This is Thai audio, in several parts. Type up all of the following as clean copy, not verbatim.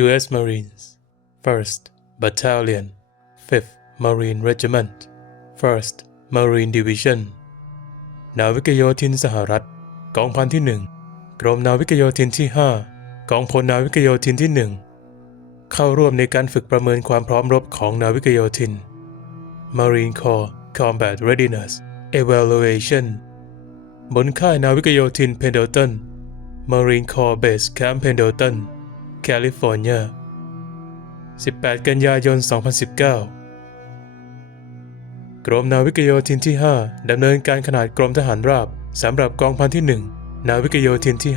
U.S. Marines 1st Battalion 5th Marine Regiment 1st Marine Division นาวิกโยธินสหรัฐกองพันที่ 1กรมนาวิกโยธินที่ 5กองพลนาวิกโยธินที่ 1เข้าร่วมในการฝึกประเมินความพร้อมรบของนาวิกโยธิน Marine Corps Combat Readiness Evaluation บนค่ายนาวิกโยธิน Pendleton Marine Corps Base Camp Pendleton แคลิฟอร์เนีย 18 กันยายน 2019 กรมนาวิกโยธินที่ 5ดำเนินการขนาดกรมทหารราบสำหรับกองพันที่ 1นาวิกโยธินที่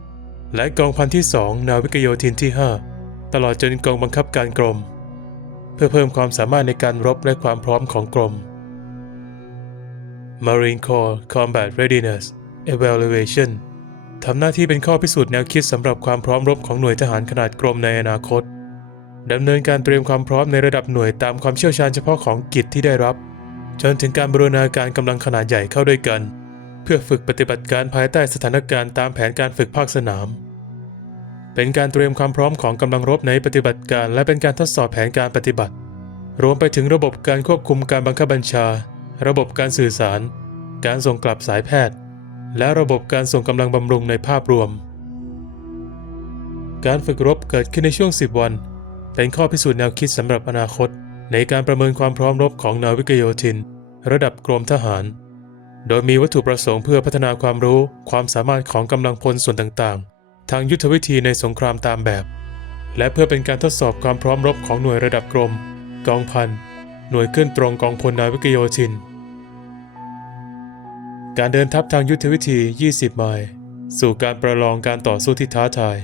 5และกองพันที่ 2นาวิกโยธินที่ 5ตลอดจนกองบังคับการกรมเพื่อเพิ่มความสามารถในการรบและความพร้อมของกรม Marine Corps Combat Readiness Evaluation ทำหน้าที่เป็นข้อพิสูจน์แนวคิดสำหรับความพร้อมรบของหน่วยทหารขนาดกรมในอนาคตดำเนินการเตรียมความพร้อมในระดับหน่วยตามความเชี่ยวชาญเฉพาะของกิจที่ได้รับจนถึงการบูรณาการกำลังขนาดใหญ่เข้าด้วยกันเพื่อฝึกปฏิบัติการภายใต้สถานการณ์ตามแผนการฝึกภาคสนามเป็นการเตรียมความพร้อมของกำลังรบในปฏิบัติการและเป็นการทดสอบแผนการปฏิบัติรวมไปถึงระบบการควบคุมการบังคับบัญชาระบบการสื่อสารการส่งกลับสายแพทย์และระบบการส่งกำลังบำรุงในภาพรวมการฝึกรบเกิดขึ้นในช่วง10 วันเป็นข้อพิสูจน์แนวคิดสำหรับอนาคตในการประเมินความพร้อมรบของนาวิกโยธินระดับกรมทหารโดยมีวัตถุประสงค์เพื่อพัฒนาความรู้ความสามารถของกำลังพลส่วนต่างๆทางยุทธวิธีในสงครามตามแบบและเพื่อเป็นการทดสอบความพร้อมรบของหน่วยระดับกรมกองพันหน่วยขึ้นตรงกองพลนาวิกโยธินการเดินทัพทางยุทธวิธี20 ไมล์สู่การประลองการต่อสู้ที่ท้าทาย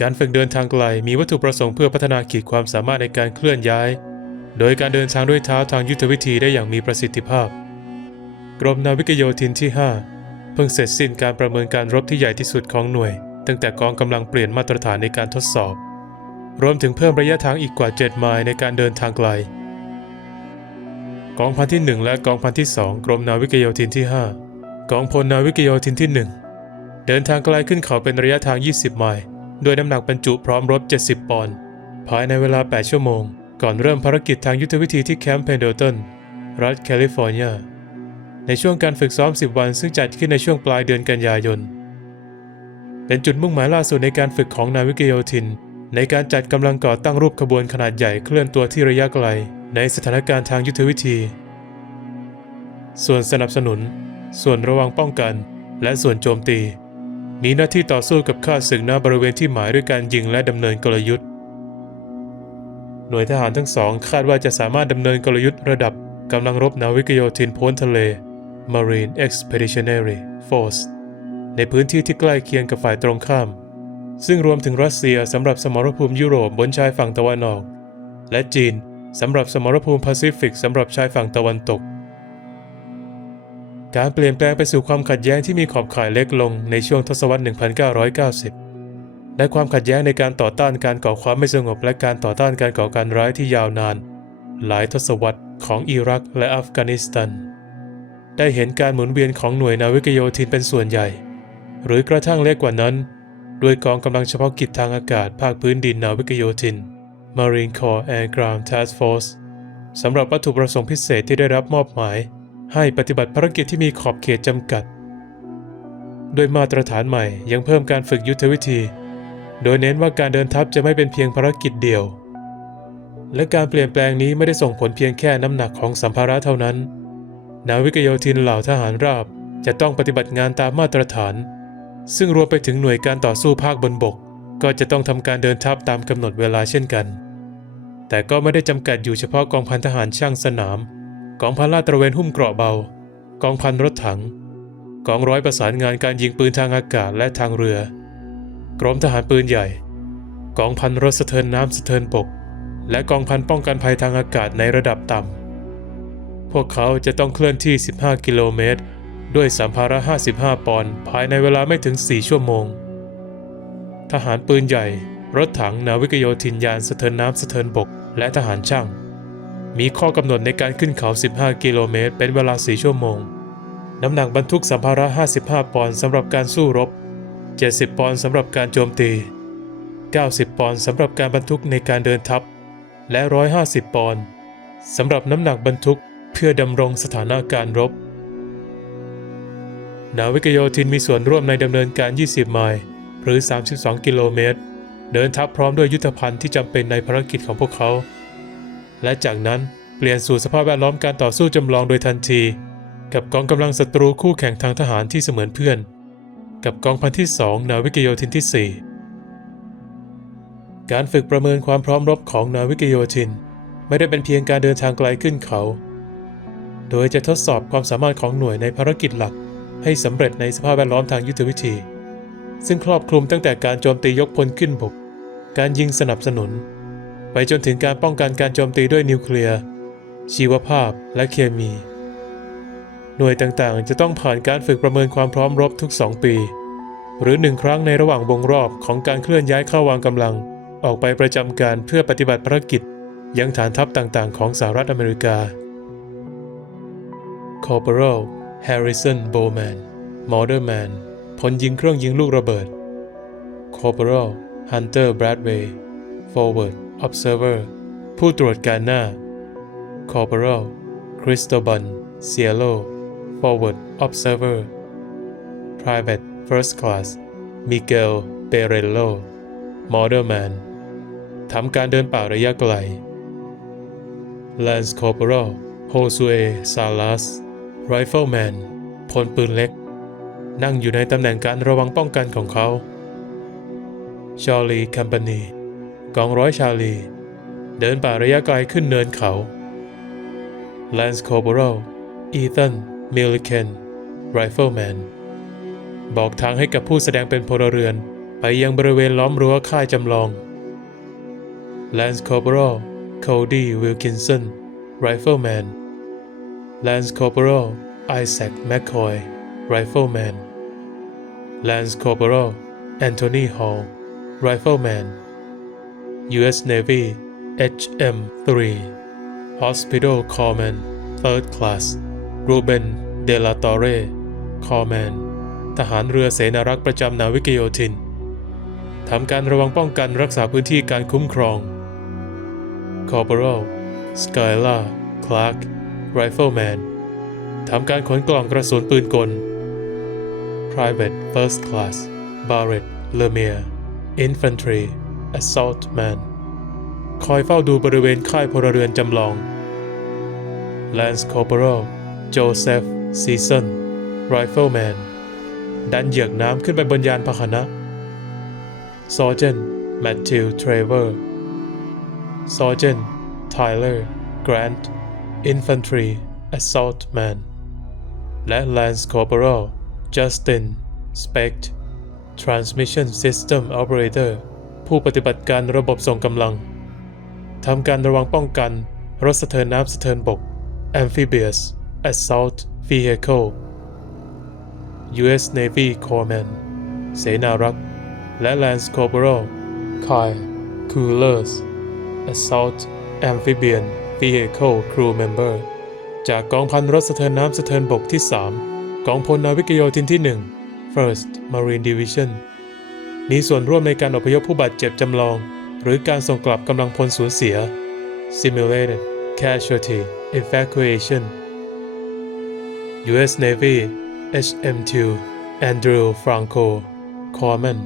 การฝึกเดินทางไกลมีวัตถุประสงค์เพื่อพัฒนาขีดความสามารถในการเคลื่อนย้ายโดยการเดินทางด้วยเท้าทางยุทธวิธีได้อย่างมีประสิทธิภาพกรมนาวิกโยธินที่ 5เพิ่งเสร็จสิ้นการประเมินการรบที่ใหญ่ที่สุดของหน่วยตั้งแต่กองกำลังเปลี่ยนมาตรฐานในการทดสอบรวมถึงเพิ่มระยะทางอีกกว่า7 ไมล์ในการเดินทางไกลกองพันที่ 1และกองพันที่ 2กรมนาวิกโยธินที่ 5กองพลนาวิกโยธินที่ 1เดินทางไกลขึ้นเขาเป็นระยะทาง20 ไมล์ด้วยน้ำหนักบรรจุพร้อมรบ70 ปอนด์ภายในเวลา8 ชั่วโมงก่อนเริ่มภารกิจทางยุทธวิธีที่แคมป์เพนเดลตันรัฐแคลิฟอร์เนียในช่วงการฝึกซ้อม10 วันซึ่งจัดขึ้นในช่วงปลายเดือนกันยายนเป็นจุดมุ่งหมายล่าสุดในการฝึกของนาวิกโยธินในการจัดกำลังก่อตั้งรูปขบวนขนาดใหญ่เคลื่อนตัวที่ระยะไกลในสถานการณ์ทางยุทธวิธีส่วนสนับสนุนส่วนระวังป้องกันและส่วนโจมตีมีหน้าที่ต่อสู้กับข้าศึกณบริเวณที่หมายด้วยการยิงและดำเนินกลยุทธ์หน่วยทหารทั้งสองคาดว่าจะสามารถดำเนินกลยุทธ์ระดับกำลังรบนาวิกโยธินพ้นทะเล Marine Expeditionary Force ในพื้นที่ที่ใกล้เคียงกับฝ่ายตรงข้ามซึ่งรวมถึงรัสเซียสำหรับสมรภูมิยุโรปบนชายฝั่งตะวันออกและจีนสำหรับสมรภูมิแปซิฟิกสำหรับชายฝั่งตะวันตกการเปลี่ยนแปลงไปสู่ความขัดแย้งที่มีขอบข่ายเล็กลงในช่วงทศวรรษ 1990 และความขัดแย้งในการต่อต้านการก่อความไม่สงบและการต่อต้านการก่อการร้ายที่ยาวนานหลายทศวรรษของอิรักและอัฟกานิสถานได้เห็นการหมุนเวียนของหน่วยนาวิกโยธินเป็นส่วนใหญ่หรือกระทั่งเล็กกว่านั้นด้วยกองกำลังเฉพาะกิจทางอากาศภาคพื้นดินนาวิกโยธิน Marine Corps Air Ground Task Force สำหรับวัตถุประสงค์พิเศษที่ได้รับมอบหมายให้ปฏิบัติภารกิจที่มีขอบเขตจำกัดโดยมาตรฐานใหม่ยังเพิ่มการฝึกยุทธวิธีโดยเน้นว่าการเดินทัพจะไม่เป็นเพียงภารกิจเดียวและการเปลี่ยนแปลงนี้ไม่ได้ส่งผลเพียงแค่น้ำหนักของสัมภาระเท่านั้นนาวิกโยธินเหล่าทหารราบจะต้องปฏิบัติงานตามมาตรฐานซึ่งรวมไปถึงหน่วยการต่อสู้ภาคบนบกก็จะต้องทำการเดินทัพตามกำหนดเวลาเช่นกันแต่ก็ไม่ได้จำกัดอยู่เฉพาะกองพันทหารช่างสนามกองพันลาดตระเวนหุ้มเกราะเบากองพันรถถังกองร้อยประสานงานการยิงปืนทางอากาศและทางเรือกรมทหารปืนใหญ่กองพันรถสะเทินน้ำสะเทินบกและกองพันป้องกันภัยทางอากาศในระดับต่ำพวกเขาจะต้องเคลื่อนที่15 กิโลเมตรด้วยสัมภาระ55 ปอนด์ภายในเวลาไม่ถึง4 ชั่วโมงทหารปืนใหญ่รถถังนาวิกโยธินยานสะเทินน้ำสะเทินบกและทหารช่างมีข้อกำหนดในการขึ้นเขา15 กิโลเมตรเป็นเวลา4 ชั่วโมงน้ำหนักบรรทุกสัมภาระ55 ปอนด์สำหรับการสู้รบ70 ปอนด์สำหรับการโจมตี 90 ปอนด์สำหรับการบรรทุกในการเดินทัพและ 150 ปอนด์สำหรับน้ำหนักบรรทุกเพื่อดำรงสถานะการรบนาวิกโยธินมีส่วนร่วมในดำเนินการ 20 ไมล์หรือ 32 กิโลเมตรเดินทัพพร้อมด้วยยุทธภัณฑ์ที่จำเป็นในภารกิจของพวกเขาและจากนั้นเปลี่ยนสู่สภาพแวดล้อมการต่อสู้จำลองโดยทันทีกับกองกำลังศัตรูคู่แข่งทางทหารที่เสมือนเพื่อนกับกองพันที่ 2 นาวิกโยธินที่ 4 การฝึกประเมินความพร้อมรบของนาวิกโยธินไม่ได้เป็นเพียงการเดินทางไกลขึ้นเขาโดยจะทดสอบความสามารถของหน่วยในภารกิจหลักให้สำเร็จในสภาพแวดล้อมทางยุทธวิธีซึ่งครอบคลุมตั้งแต่การโจมตียกพลขึ้นบกการยิงสนับสนุนไปจนถึงการป้องกันการโจมตีด้วยนิวเคลียร์ชีวภาพและเคมีหน่วยต่างๆจะต้องผ่านการฝึกประเมินความพร้อมรบทุก 2 ปีหรือ1 ครั้งในระหว่างวงรอบของการเคลื่อนย้ายเข้าวางกำลังออกไปประจำการเพื่อปฏิบัติภารกิจยังฐานทัพต่างๆของสหรัฐอเมริกา Corporal Harrison Bowman Mortarman พลยิงเครื่องยิงลูกระเบิด Corporal Hunter Bradway Forward Observer ผู้ตรวจการหน้า Corporal Cristobal Cielo Forward Observer Private First Class Miguel Perello Mortarman ทำการเดินป่าระยะไกล Lance Corporal Josue Salas Rifleman พลปืนเล็กนั่งอยู่ในตำแหน่งการระวังป้องกันของเขา Charlie Company กองร้อยชาลีเดินป่าระยะไกลขึ้นเนินเขา Lance Corporal Ethan Milliken Rifleman บอกทางให้กับผู้แสดงเป็นพลเรือนไปยังบริเวณล้อมรั้วค่ายจำลอง Lance Corporal Cody Wilkinson Rifleman Lance Corporal Isaac McCoy Rifleman Lance Corporal Anthony Hall Rifleman U.S. Navy HM3 Hospital Corpsman 3rd Class Ruben De La Torre Corpsman ทหารเรือเสนารักษ์ประจำนาวิกโยธินทำการระวังป้องกันรักษาพื้นที่การคุ้มครอง Corporal Skylar Clark Rifleman ทำการขนกล่องกระสุนปืนกล Private First Class Barrett Lemire Infantry Assault Man คอยเฝ้าดูบริเวณค่ายพลเรือนจำลอง Lance Corporal Joseph Season Rifleman ดันเหยือกน้ำขึ้นไปบนยานพาหนะ Sergeant Matthew Trevor Sergeant Tyler Grant Infantry Assault Man และ Lance Corporal Justin Specht Transmission System Operator ผู้ปฏิบัติการระบบส่งกำลังทำการระวังป้องกันรถสะเทินน้ำสะเทินบก Amphibious Assault Vehicle U.S. Navy Corpsman เสนารักษ์และ Lance Corporal Kyle Coolers Assault Amphibian Vehicle Crew Member จากกองพันรถสะเทินน้ำสะเทินบกที่ 3 กองพลนาวิกโยธินที่ 1 First Marine Division มีส่วนร่วมในการอพยพผู้บาดเจ็บจำลองหรือการส่งกลับกำลังพลสูญเสีย Simulated Casualty Evacuation U.S. Navy HM2 Andrew Franco Corpsman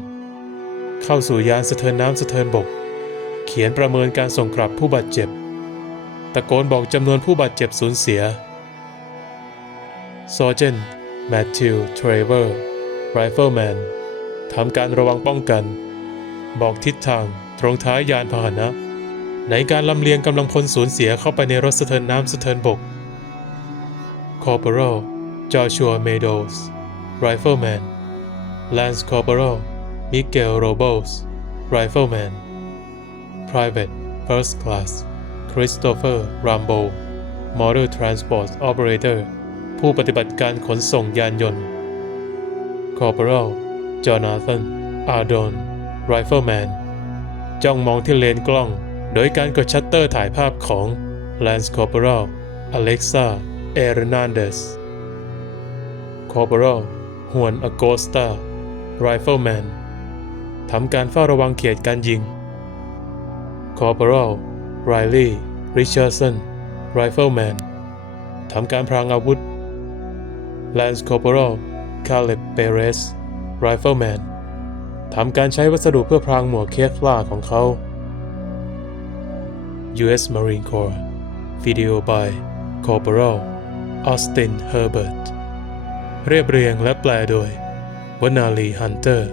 เข้าสู่ยานสะเทินน้ำสะเทินบกเขียนประเมินการส่งกลับผู้บาดเจ็บตะโกนบอกจำนวนผู้บาดเจ็บสูญเสีย Sergeant Matthew Trevor Rifleman ทำการระวังป้องกันบอกทิศทางตรงท้ายยานพาหนะในการลำเลียงกำลังพลสูญเสียเข้าไปในรถสะเทินน้ำสะเทินบก Corporal Joshua Meadows Rifleman Lance Corporal Miguel Robles Rifleman Private First Class Christopher Rambo Motor Transport Operator ผู้ปฏิบัติการขนส่งยานยนต์ Corporal Jonathan Ardon Rifleman จ้องมองที่เลนกล้องโดยการกดชัตเตอร์ถ่ายภาพของ Lance Corporal Alexa Hernandez Corporal Juan Acosta Rifleman ทำการเฝ้าระวังเขตการยิง Corporal Riley Richardson Rifleman ทำการพรางอาวุธ Lance Corporal Caleb Perez Rifleman ทำการใช้วัสดุเพื่อพรางหมวกเคฟลาร์ของเขา U.S. Marine Corps Video by Corporal Austin Herbert เรียบเรียงและแปลโดยวนาลีฮันเตอร์